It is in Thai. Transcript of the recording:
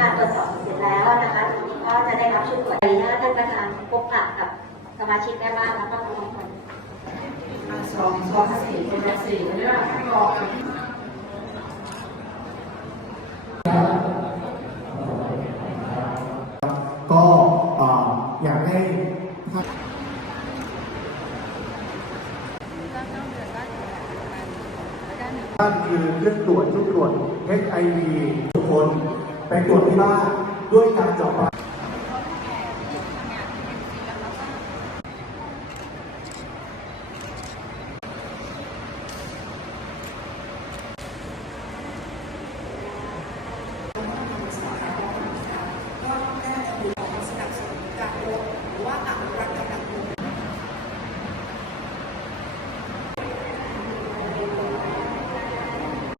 การตรวจสอเสร็จแล้วนะคะทีนี้ก็จะได้รับชุดตรวจหน้าท่านประธานพบปะกับสมาชิกแม่บ้านแล้วก็ทุกคนสองสองสี่เป็นสี่เรื่องรอ ท่านคือเครื่องตรวจชุดตรวจ HIV ทุกคนไปตรวจที่บ้านด้วยกัน